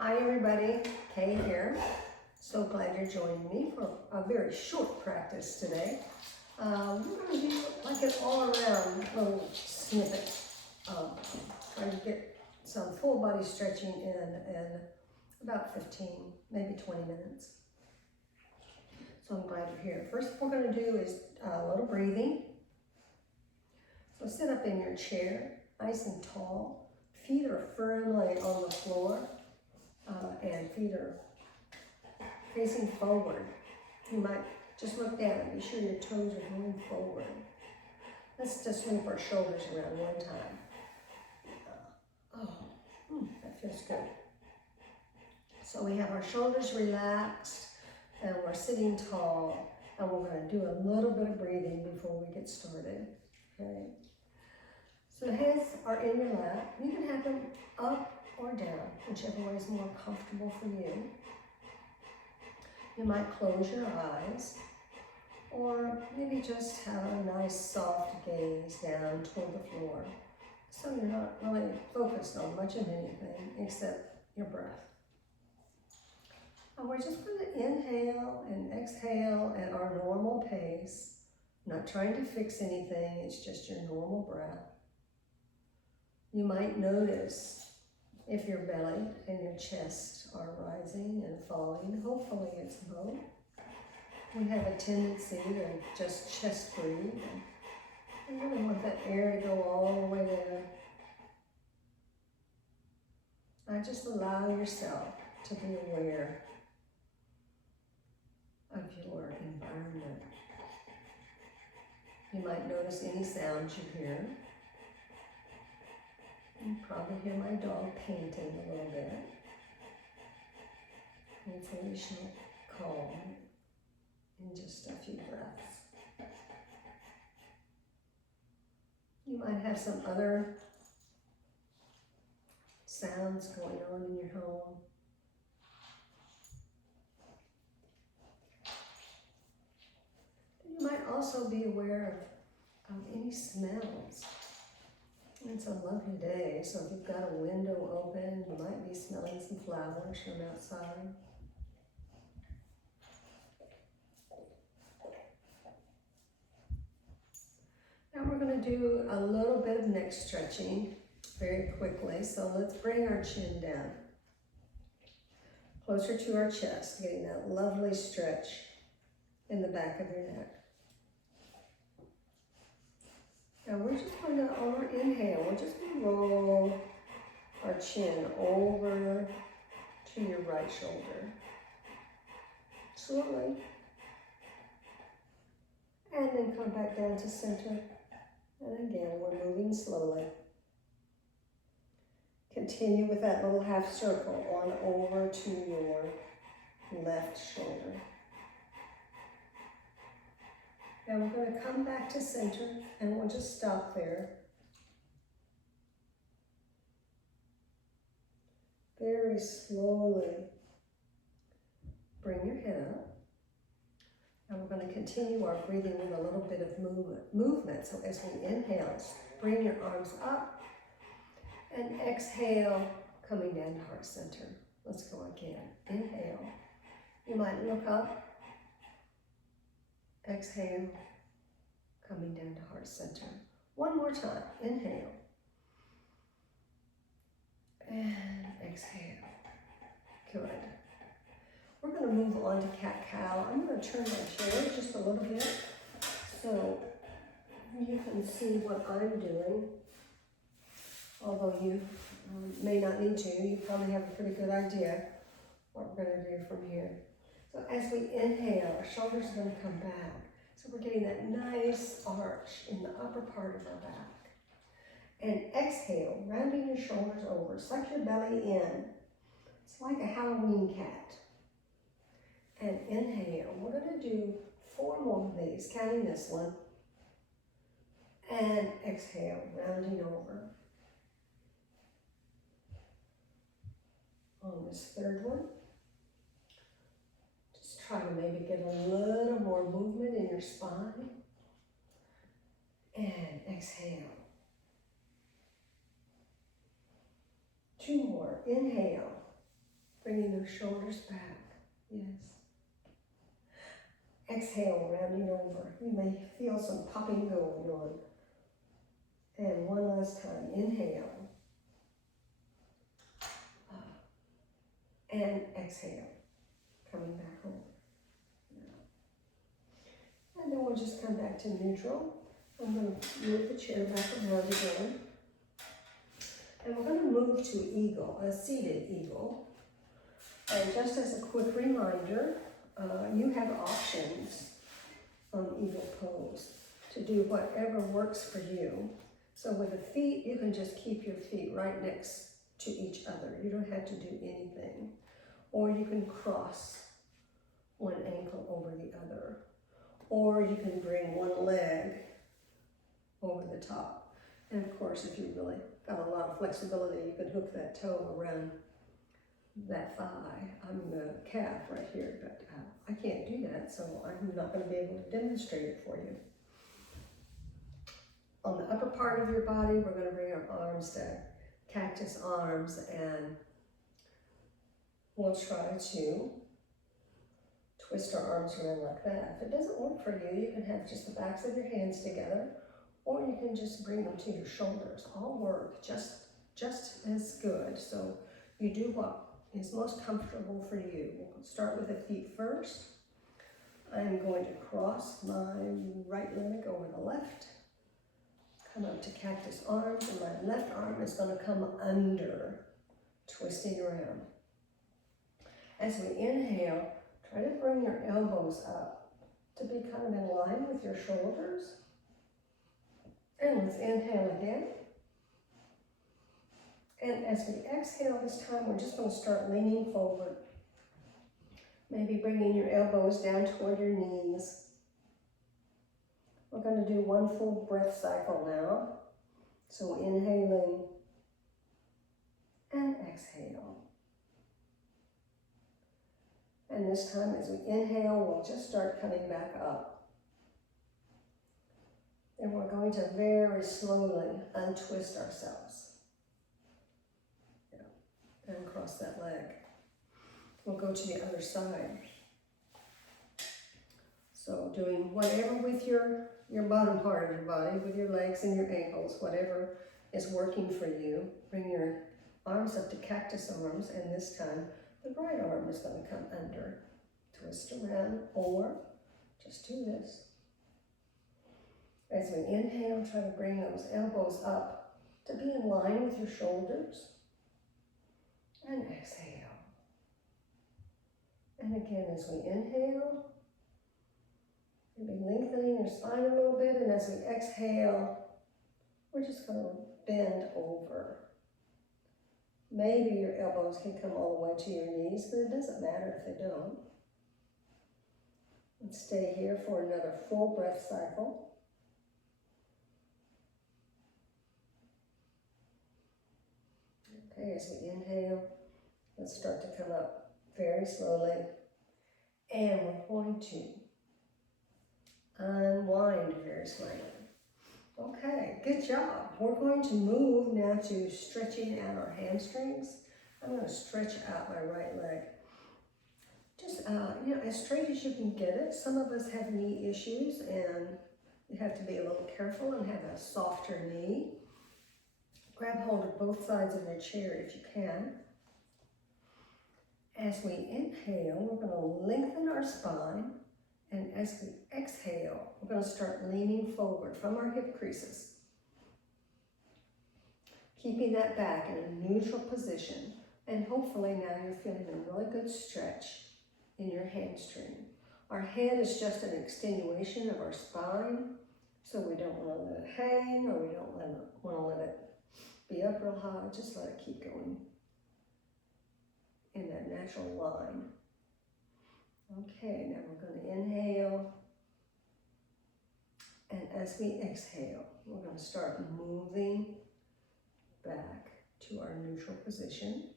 Hi everybody, Kay here. So glad you're joining me for a very short practice today. We're going to do like an all-around little snippet. Trying to get some full body stretching in about 15, maybe 20 minutes. So I'm glad you're here. First thing we're going to do is a little breathing. So sit up in your chair, nice and tall. Feet are firmly on the floor. And feet are facing forward. You might just look down and be sure your toes are going forward. Let's just move our shoulders around one time. That feels good. So we have our shoulders relaxed and we're sitting tall, and we're going to do a little bit of breathing before we get started. Okay. So the hands are in your lap. You can have them up or down, whichever way is more comfortable for you. You might close your eyes, or maybe just have a nice soft gaze down toward the floor, so you're not really focused on much of anything except your breath. And we're just going to inhale and exhale at our normal pace, not trying to fix anything, it's just your normal breath. You might notice if your belly and your chest are rising and falling. Hopefully it's both. We have a tendency to just chest breathe. And you really want that air to go all the way there. Just allow yourself to be aware of your environment. You might notice any sounds you hear. You probably hear my dog panting a little bit. Hopefully she'll calm in just a few breaths. You might have some other sounds going on in your home. You might also be aware of any smells. It's a lovely day, so if you've got a window open, you might be smelling some flowers from outside. Now we're going to do a little bit of neck stretching very quickly, so let's bring our chin down, closer to our chest, getting that lovely stretch in the back of your neck. Now we're just going to, on our inhale, we're just going to roll our chin over to your right shoulder. Slowly. And then come back down to center. And again, we're moving slowly. Continue with that little half circle on over to your left shoulder. Now we're going to come back to center, and we'll just stop there. Very slowly bring your head up. And we're going to continue our breathing with a little bit of movement. So as we inhale, bring your arms up, and exhale, coming down to heart center. Let's go again. Inhale. You might look up. Exhale, coming down to heart center. One more time. Inhale. And exhale. Good. We're going to move on to cat-cow. I'm going to turn my chair just a little bit so you can see what I'm doing. Although you may not need to, you probably have a pretty good idea what we're going to do from here. So as we inhale, our shoulders are going to come back. So we're getting that nice arch in the upper part of our back. And exhale, rounding your shoulders over, suck your belly in. It's like a Halloween cat. And inhale, we're going to do 4 more of these, counting this one. And exhale, rounding over. On this third one, just try to maybe get a little more movement in your spine. And exhale. 2 more. Inhale. Bringing those shoulders back. Yes. Exhale, rounding over. You may feel some popping going on. And one last time, inhale. And exhale. Coming back over. And then we'll just come back to neutral. I'm going to move the chair back around again. And we're going to move to eagle, a seated eagle. And just as a quick reminder, you have options on eagle pose to do whatever works for you. So with the feet, you can just keep your feet right next to each other. You don't have to do anything. Or you can cross one ankle over the other. Or you can bring one leg over the top. And of course, if you really got a lot of flexibility, you can hook that toe around that thigh. I'm the calf right here, but I can't do that, so I'm not going to be able to demonstrate it for you. On the upper part of your body, we're going to bring our arms to cactus arms, and we'll try to twist our arms around like that. If it doesn't work for you, you can have just the backs of your hands together, or you can just bring them to your shoulders. All work just as good. So you do what is most comfortable for you. We'll start with the feet first. I'm going to cross my right leg over the left, come up to cactus arms, and my left arm is going to come under, twisting around. As we inhale, try to bring your elbows up to be kind of in line with your shoulders. And let's inhale again. And as we exhale this time, we're just going to start leaning forward. Maybe bringing your elbows down toward your knees. We're going to do one full breath cycle now. So inhaling and exhale. And this time as we inhale, we'll just start coming back up. And we're going to very slowly untwist ourselves. And cross that leg. We'll go to the other side. So doing whatever with your bottom part of your body, with your legs and your ankles, whatever is working for you. Bring your arms up to cactus arms, and this time the right arm is going to come under. Twist around, or just do this. As we inhale, try to bring those elbows up to be in line with your shoulders. And exhale. And again, as we inhale, maybe lengthening your spine a little bit, and as we exhale, we're just going to bend over. Maybe your elbows can come all the way to your knees, but it doesn't matter if they don't. And stay here for another full breath cycle. Okay, as we inhale, let's start to come up very slowly. And we're going to unwind very slowly. Okay, good job. We're going to move now to stretching out our hamstrings. I'm going to stretch out my right leg. Just, as straight as you can get it. Some of us have knee issues, and you have to be a little careful and have a softer knee. Grab hold of both sides of your chair if you can. As we inhale, we're going to lengthen our spine, and as we exhale, we're going to start leaning forward from our hip creases. Keeping that back in a neutral position, and hopefully now you're feeling a really good stretch in your hamstring. Our head is just an extenuation of our spine, so we don't want to let it hang, or we don't want to let it be up real high. Just let it keep going in that natural line. Okay, now we're going to inhale, and as we exhale, we're going to start moving back to our neutral position.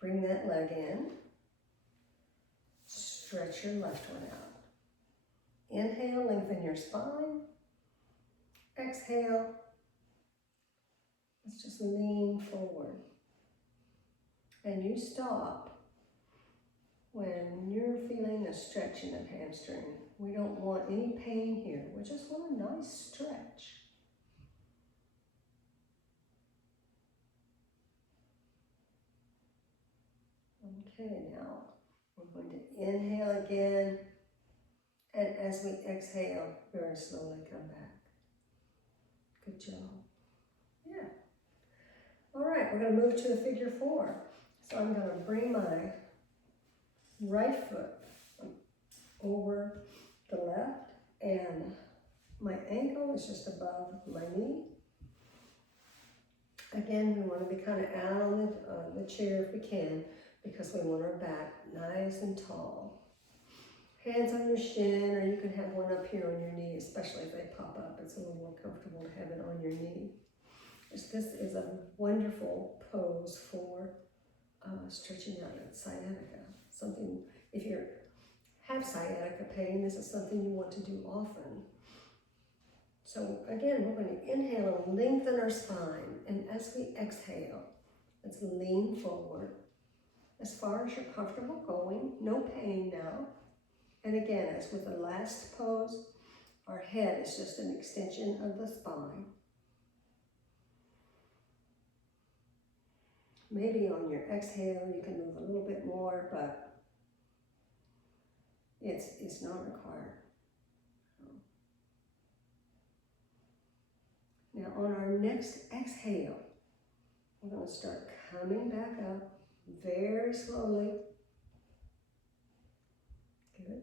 Bring that leg in. Stretch your left one out. Inhale, lengthen your spine. Exhale. Let's just lean forward. And you stop When you're feeling a stretch in the hamstring, we don't want any pain here. We just want a nice stretch. Okay, now we're going to inhale again, and as we exhale, very slowly come back. Good job. Yeah. All right, we're going to move to a figure 4. So I'm going to bring my right foot over the left, and my ankle is just above my knee. Again, we want to be kind of out on the chair if we can, because we want our back nice and tall. Hands on your shin, or you can have one up here on your knee, especially if they pop up. It's a little more comfortable to have it on your knee. This is a wonderful pose for stretching out that sciatica. Something, if you have sciatica pain, this is something you want to do often. So again, we're going to inhale and lengthen our spine. And as we exhale, let's lean forward as far as you're comfortable going. No pain now. And again, as with the last pose, our head is just an extension of the spine. Maybe on your exhale, you can move a little bit more, but it's not required. Now on our next exhale, we're going to start coming back up very slowly. Good.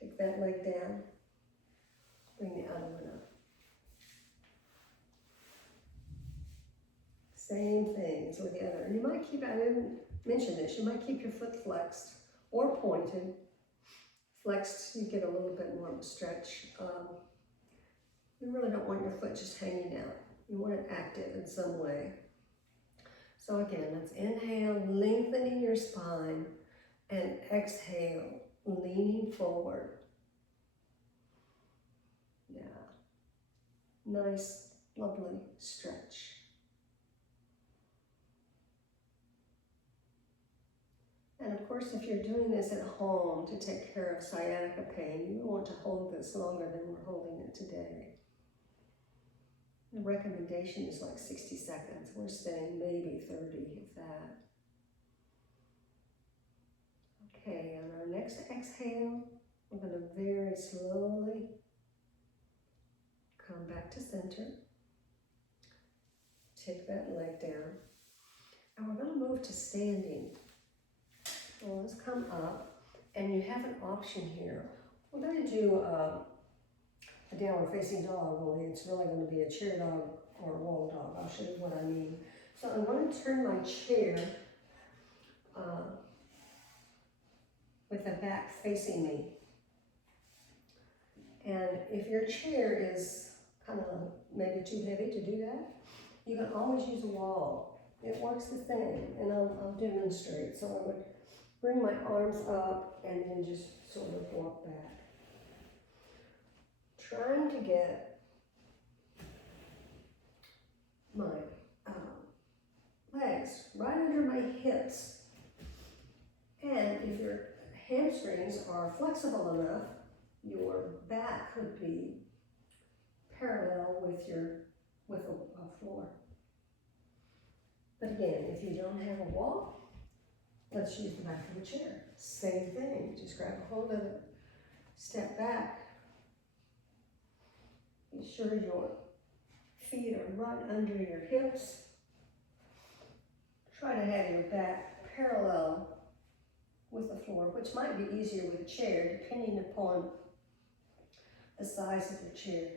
Take that leg down. Bring the other one up. Same thing as with the other. And you might keep, I didn't mention this, you might keep your foot flexed or pointed. Flexed, you get a little bit more of a stretch. You really don't want your foot just hanging out. You want it active in some way. So again, let's inhale, lengthening your spine, and exhale, leaning forward. Yeah. Nice, lovely stretch. And of course, if you're doing this at home to take care of sciatica pain, you want to hold this longer than we're holding it today. The recommendation is like 60 seconds. We're saying maybe 30, if that. Okay, on our next exhale, we're going to very slowly come back to center. Take that leg down. And we're going to move to standing. So let's come up, and you have an option here. We're going to do a downward facing dog, only it's really going to be a chair dog or a wall dog. I'll show you what I mean. So I'm going to turn my chair with the back facing me. And if your chair is kind of maybe too heavy to do that, you can always use a wall. It works the same, and I'll demonstrate. So I would bring my arms up and then just sort of walk back. Trying to get my legs right under my hips. And if your hamstrings are flexible enough, your back could be parallel with a floor. But again, if you don't have a wall, let's use the back of the chair. Same thing, just grab a hold of it, step back. Be sure your feet are right under your hips. Try to have your back parallel with the floor, which might be easier with a chair, depending upon the size of your chair.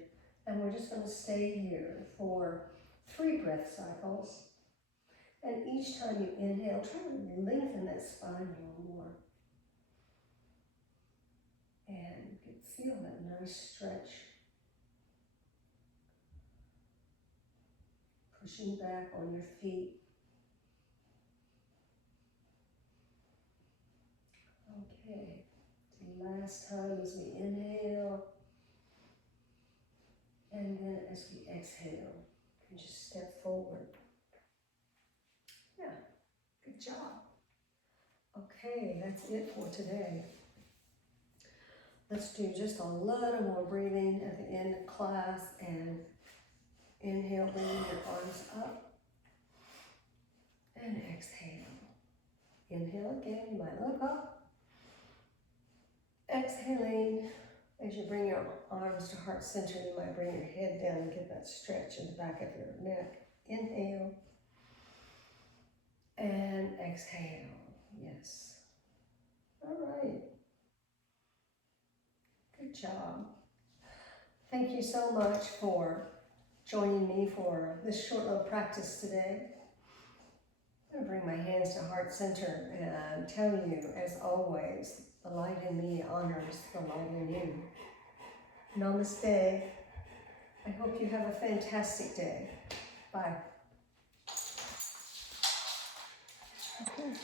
And we're just going to stay here for 3 breath cycles. And each time you inhale, try to lengthen that spine a little more. And feel that nice stretch. Pushing back on your feet. Okay, the last time as we inhale, and then as we exhale, you can just step forward. Yeah, good job. Okay. Okay, that's it for today. Let's do just a little more breathing at the end of class, and inhale, bringing your arms up, and exhale. Inhale again, you might look up. Exhaling, as you bring your arms to heart center, you might bring your head down and get that stretch in the back of your neck. Inhale, and exhale, yes. All right, good job. Thank you so much for joining me for this short little practice today. I'm going to bring my hands to heart center and tell you, as always, the light in me honors the light in you. Namaste. I hope you have a fantastic day. Bye. Okay.